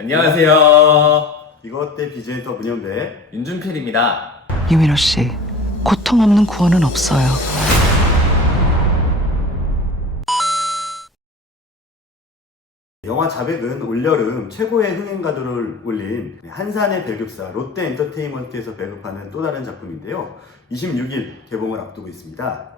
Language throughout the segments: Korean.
안녕하세요. 이것대 비즈니터 문현배 윤준필입니다. 유민호 씨, 고통 없는 구원은 없어요. 영화 자백은 올여름 최고의 흥행가도를 올린 한산의 배급사 롯데엔터테인먼트에서 배급하는 또 다른 작품인데요. 26일 개봉을 앞두고 있습니다.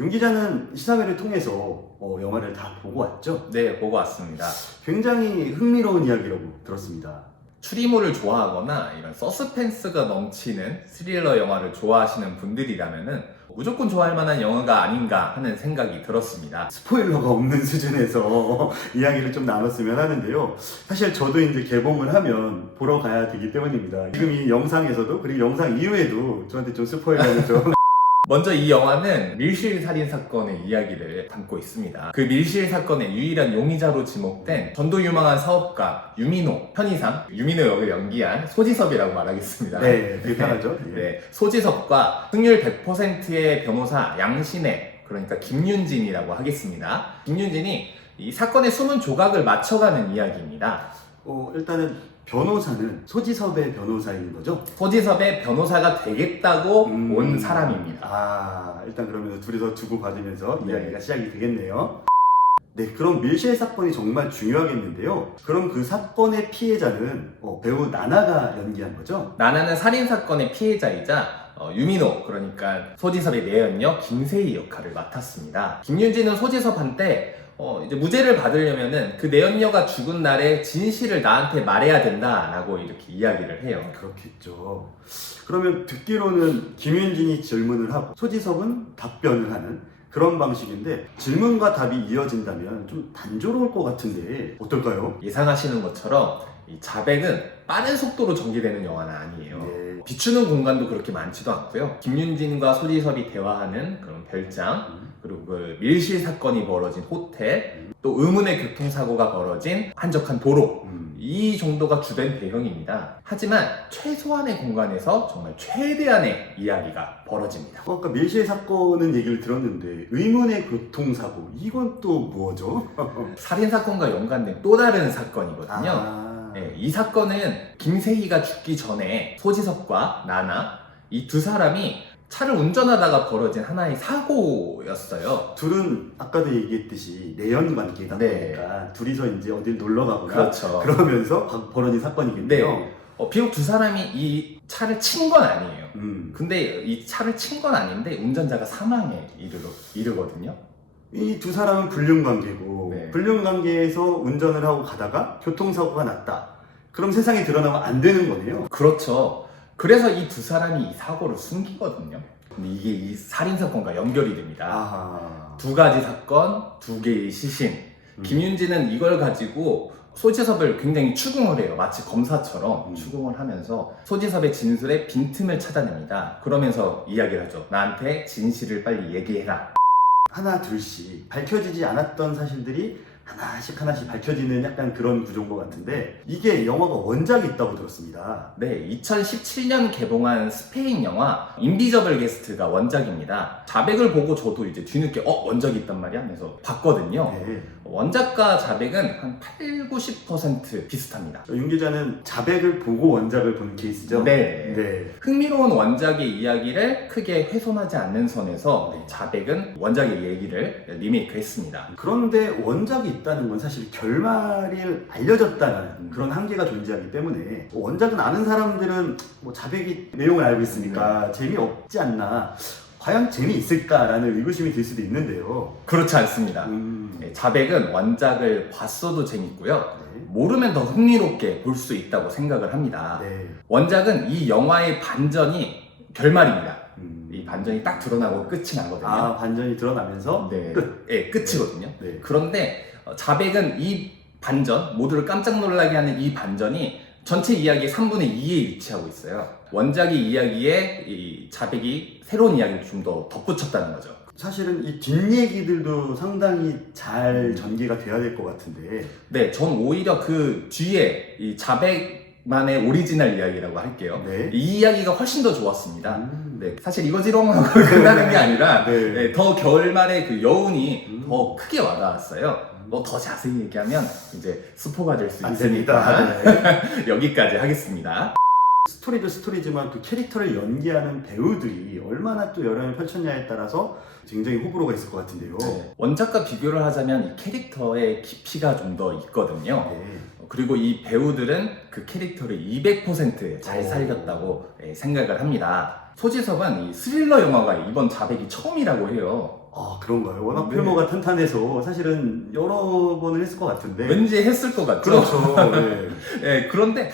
윤 기자는 시사회를 통해서 영화를 다 보고 왔죠? 네, 보고 왔습니다. 굉장히 흥미로운 이야기라고 들었습니다. 추리물을 좋아하거나 이런 서스펜스가 넘치는 스릴러 영화를 좋아하시는 분들이라면은 무조건 좋아할 만한 영화가 아닌가 하는 생각이 들었습니다. 스포일러가 없는 수준에서 이야기를 좀 나눴으면 하는데요. 사실 저도 이제 개봉을 하면 보러 가야 되기 때문입니다. 지금 이 영상에서도 그리고 영상 이후에도 저한테 좀 스포일러를 좀 먼저 이 영화는 밀실 살인 사건의 이야기를 담고 있습니다. 그 밀실 사건의 유일한 용의자로 지목된 전도 유망한 사업가 유민호, 편의상 유민호 역을 연기한 소지섭이라고 말하겠습니다. 네, 되게 편하죠. 예. 네, 소지섭과 승률 100%의 변호사 양신혜, 그러니까 김윤진이라고 하겠습니다. 김윤진이 이 사건의 숨은 조각을 맞춰가는 이야기입니다. 일단은 변호사는 소지섭의 변호사인 거죠? 소지섭의 변호사가 되겠다고 온 사람입니다. 일단 그러면 둘이서 주고받으면서 네. 이야기가 시작이 되겠네요. 네, 그럼 밀실 사건이 정말 중요하겠는데요. 그럼 그 사건의 피해자는 배우 나나가 연기한 거죠? 나나는 살인사건의 피해자이자 유민호, 그러니까 소지섭의 내연녀 김세희 역할을 맡았습니다. 김윤진은 소지섭한테 이제 무죄를 받으려면은 그 내연녀가 죽은 날에 진실을 나한테 말해야 된다라고 이렇게 이야기를 해요. 그렇겠죠. 그러면 듣기로는 김윤진이 질문을 하고 소지섭은 답변을 하는 그런 방식인데 질문과 답이 이어진다면 좀 단조로울 것 같은데 어떨까요? 예상하시는 것처럼 이 자백은 빠른 속도로 전개되는 영화는 아니에요. 네. 비추는 공간도 그렇게 많지도 않고요. 김윤진과 소지섭이 대화하는 그런 별장, 그리고 그 밀실 사건이 벌어진 호텔, 또 의문의 교통사고가 벌어진 한적한 도로, 이 정도가 주된 배경입니다. 하지만 최소한의 공간에서 정말 최대한의 이야기가 벌어집니다. 아까 밀실 사건은 얘기를 들었는데 의문의 교통사고 이건 또 뭐죠? 살인사건과 연관된 또 다른 사건이거든요. 네, 이 사건은 김세희가 죽기 전에 소지섭과 나나 이 두 사람이 차를 운전하다가 벌어진 하나의 사고였어요. 둘은 아까도 얘기했듯이 내연 관계다 네. 보니까 둘이서 이제 어딜 놀러 가거나 그렇죠. 그러면서 벌어진 사건이겠네요. 네. 비록 두 사람이 이 차를 친 건 아니에요. 근데 이 차를 친 건 아닌데 운전자가 사망에 이르거든요. 이 두 사람은 불륜관계고 네. 불륜관계에서 운전을 하고 가다가 교통사고가 났다. 그럼 세상에 드러나면 안 되는 거네요. 그렇죠. 그래서 이 두 사람이 이 사고를 숨기거든요. 근데 이게 이 살인사건과 연결이 됩니다. 아하. 두 가지 사건, 두 개의 시신. 김윤진은 이걸 가지고 소지섭을 굉장히 추궁을 해요. 마치 검사처럼 추궁을 하면서 소지섭의 진술에 빈틈을 찾아냅니다. 그러면서 이야기를 하죠. 나한테 진실을 빨리 얘기해라. 하나 둘씩 밝혀지지 않았던 사실들이 하나씩 밝혀지는 약간 그런 구조인 것 같은데 이게 영화가 원작이 있다고 들었습니다. 네, 2017년 개봉한 스페인 영화 인비저블 게스트가 원작입니다. 자백을 보고 저도 이제 뒤늦게 원작이 있단 말이야 하면서 봤거든요. 네. 원작과 자백은 한 80~90% 비슷합니다. 윤 기자는 자백을 보고 원작을 본 케이스죠? 네. 네. 흥미로운 원작의 이야기를 크게 훼손하지 않는 선에서 자백은 원작의 얘기를 리메이크했습니다. 그런데 원작이 있다는 건 사실 결말이 알려졌다는 그런 한계가 존재하기 때문에 원작은 아는 사람들은 뭐 자백이 내용을 알고 있으니까 재미없지 않나, 과연 재미있을까라는 의구심이 들 수도 있는데요. 그렇지 않습니다. 네, 자백은 원작을 봤어도 재밌고요. 모르면 더 흥미롭게 볼 수 있다고 생각을 합니다. 네. 원작은 이 영화의 반전이 결말입니다. 이 반전이 딱 드러나고 끝이 나거든요. 반전이 드러나면서 네. 끝. 네, 끝이거든요. 네. 그런데 자백은 이 반전, 모두를 깜짝 놀라게 하는 이 반전이 전체 이야기의 3분의 2에 위치하고 있어요. 원작의 이야기에 이 자백이 새로운 이야기를 좀 더 덧붙였다는 거죠. 사실은 이 뒷얘기들도 상당히 잘 전개가 돼야 될 것 같은데. 네, 전 오히려 그 뒤에 이 자백만의 오리지널 이야기라고 할게요. 네. 이 이야기가 훨씬 더 좋았습니다. 네, 사실 이거지롱하고 끝나는 게 아니라 네. 더 결말의 그 여운이 더 크게 와닿았어요. 뭐 더 자세히 얘기하면 이제 스포가 될 수 안 있으니까 됩니다. 여기까지 하겠습니다. 스토리도 스토리지만 그 캐릭터를 연기하는 배우들이 얼마나 또 열연을 펼쳤냐에 따라서 굉장히 호불호가 있을 것 같은데요. 네. 원작과 비교를 하자면 이 캐릭터의 깊이가 좀 더 있거든요. 네. 그리고 이 배우들은 그 캐릭터를 200%잘 살렸다고 생각을 합니다. 소지섭은 이 스릴러 영화가 이번 자백이 처음이라고 해요. 아, 그런가요? 워낙 네. 필모가 탄탄해서 사실은 여러 번을 했을 것 같은데. 왠지 했을 것 같죠? 그렇죠. 네. 네, 그런데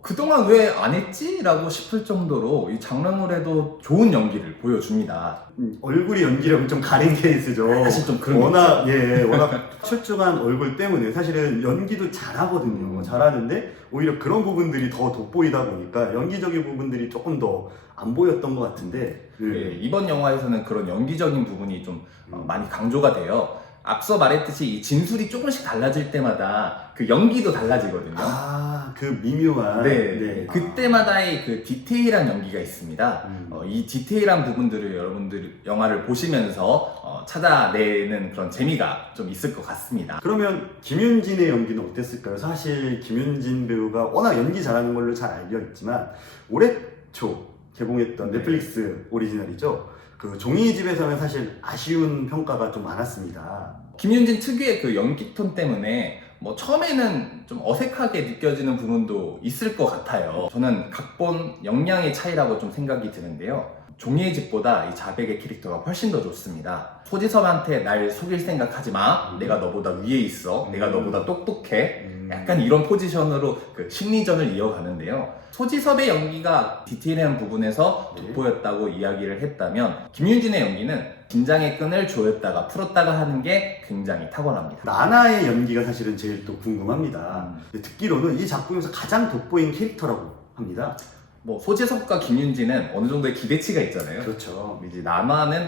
그동안 왜 안 했지? 라고 싶을 정도로 이 장르물에도 좋은 연기를 보여줍니다. 얼굴이 연기력은 좀 가린 케이스죠. 사실 좀 그런 워낙 워낙 출중한 얼굴 때문에 사실은 연기도 잘하거든요. 잘하는데 오히려 그런 부분들이 더 돋보이다 보니까 연기적인 부분들이 조금 더 안 보였던 것 같은데. 네, 이번 영화에서는 그런 연기적인 부분이 좀 많이 강조가 돼요. 앞서 말했듯이 이 진술이 조금씩 달라질 때마다 그 연기도 달라지거든요. 아, 그 미묘한. 네, 그때마다의 그 디테일한 연기가 있습니다. 이 디테일한 부분들을 여러분들 영화를 보시면서 찾아내는 그런 재미가 좀 있을 것 같습니다. 그러면 김윤진의 연기는 어땠을까요? 사실 김윤진 배우가 워낙 연기 잘하는 걸로 잘 알려 있지만 올해 초 개봉했던 네. 넷플릭스 오리지널이죠. 그 종이집에서는 사실 아쉬운 평가가 좀 많았습니다. 김윤진 특유의 그 연기 톤 때문에 뭐 처음에는 좀 어색하게 느껴지는 부분도 있을 것 같아요. 저는 각본 역량의 차이라고 좀 생각이 드는데요. 종이의 집보다 이 자백의 캐릭터가 훨씬 더 좋습니다. 소지섭한테 날 속일 생각하지 마. 내가 너보다 위에 있어. 내가 너보다 똑똑해. 약간 이런 포지션으로 그 심리전을 이어가는데요. 소지섭의 연기가 디테일한 부분에서 돋보였다고 이야기를 했다면 김윤진의 연기는 긴장의 끈을 조였다가 풀었다가 하는 게 굉장히 탁월합니다. 나나의 연기가 사실은 제일 또 궁금합니다. 듣기로는 이 작품에서 가장 돋보인 캐릭터라고 합니다. 뭐 소지섭과 김윤진은 어느 정도의 기대치가 있잖아요. 그렇죠. 이제 나만은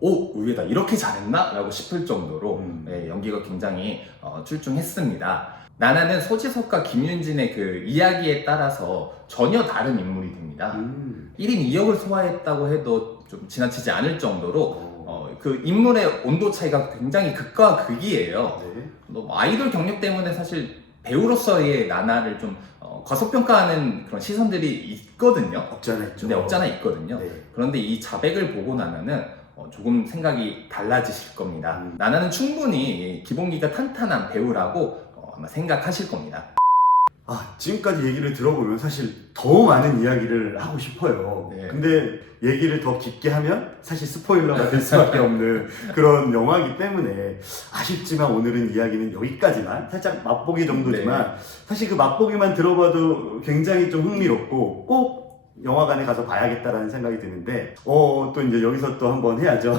의외다 이렇게 잘했나? 라고 싶을 정도로 연기가 굉장히 출중했습니다. 나나는 소지섭과 김윤진의 그 이야기에 따라서 전혀 다른 인물이 됩니다. 1인 2역을 소화했다고 해도 좀 지나치지 않을 정도로 그 인물의 온도 차이가 굉장히 극과 극이에요. 네. 뭐 아이돌 경력 때문에 사실 배우로서의 나나를 좀 과소평가하는 그런 시선들이 있거든요. 없지 않아 있죠. 근데 없잖아 있거든요. 네. 그런데 이 자백을 보고 나면은 조금 생각이 달라지실 겁니다. 나나는 충분히 기본기가 탄탄한 배우라고 아마 생각하실 겁니다. 아, 지금까지 얘기를 들어보면 사실 더 많은 이야기를 하고 싶어요. 네. 근데 얘기를 더 깊게 하면 사실 스포일러가 될 수밖에 없는 그런 영화이기 때문에 아쉽지만 오늘은 이야기는 여기까지만 살짝 맛보기 정도지만 사실 그 맛보기만 들어봐도 굉장히 좀 흥미롭고 꼭 영화관에 가서 봐야겠다라는 생각이 드는데 또 이제 여기서 또 한번 해야죠.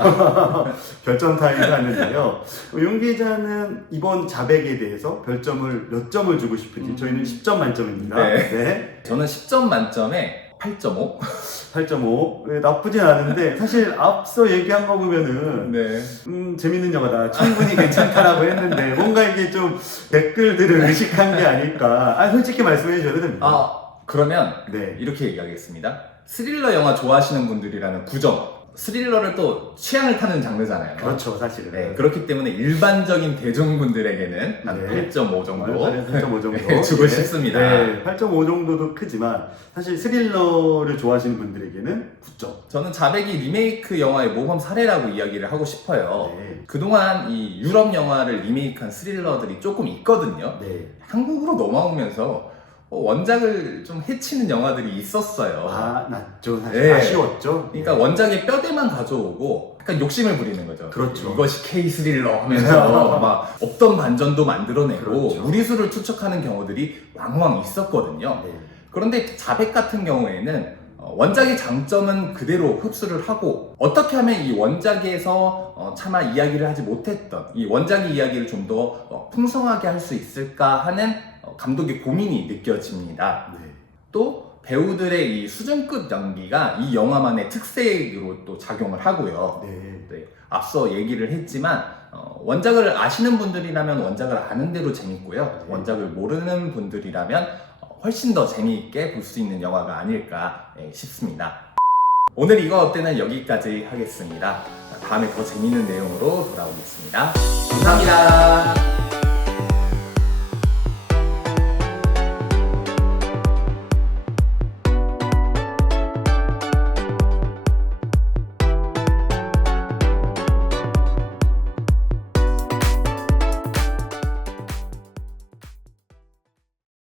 별점 타임을 하는데요. 윤 기자는 이번 자백에 대해서 별점을 몇 점을 주고 싶은지 저희는 10점 만점입니다. 네. 저는 10점 만점에 8.5? 8.5. 나쁘진 않은데 사실 앞서 얘기한 거 보면은 재밌는 영화다. 충분히 괜찮다라고 했는데 뭔가 이게 좀 댓글들을 의식한 게 아닐까. 솔직히 말씀해 주셔도 됩니다. 그러면 네. 이렇게 얘기하겠습니다. 스릴러 영화 좋아하시는 분들이라는 9점. 스릴러를 또 취향을 타는 장르잖아요. 그렇죠, 사실은. 네, 그렇기 때문에 일반적인 대중분들에게는 한 8.5 정도 8.5 정도 주고 싶습니다. 네, 8.5 정도도 크지만 사실 스릴러를 좋아하시는 분들에게는 9점. 저는 자백이 리메이크 영화의 모범 사례라고 이야기를 하고 싶어요. 네. 그동안 이 유럽 영화를 리메이크한 스릴러들이 조금 있거든요. 네. 한국으로 넘어오면서 원작을 좀 해치는 영화들이 있었어요. 낫죠. 사실 네. 아쉬웠죠. 그러니까 원작의 뼈대만 가져오고 약간 욕심을 부리는 거죠. 그렇죠. 이것이 K 스릴러 하면서 막 없던 반전도 만들어내고 그렇죠. 무리수를 투척하는 경우들이 왕왕 있었거든요. 네. 그런데 자백 같은 경우에는 원작의 장점은 그대로 흡수를 하고 어떻게 하면 이 원작에서 차마 이야기를 하지 못했던 이 원작의 이야기를 좀 더 풍성하게 할 수 있을까 하는 감독의 고민이 느껴집니다. 네. 또 배우들의 이 수준급 연기가 이 영화만의 특색으로 또 작용을 하고요. 네. 앞서 얘기를 했지만 원작을 아시는 분들이라면 원작을 아는 대로 재밌고요. 원작을 모르는 분들이라면 훨씬 더 재미있게 볼 수 있는 영화가 아닐까 싶습니다. 오늘 이거 어때는 여기까지 하겠습니다. 다음에 더 재미있는 내용으로 돌아오겠습니다. 감사합니다.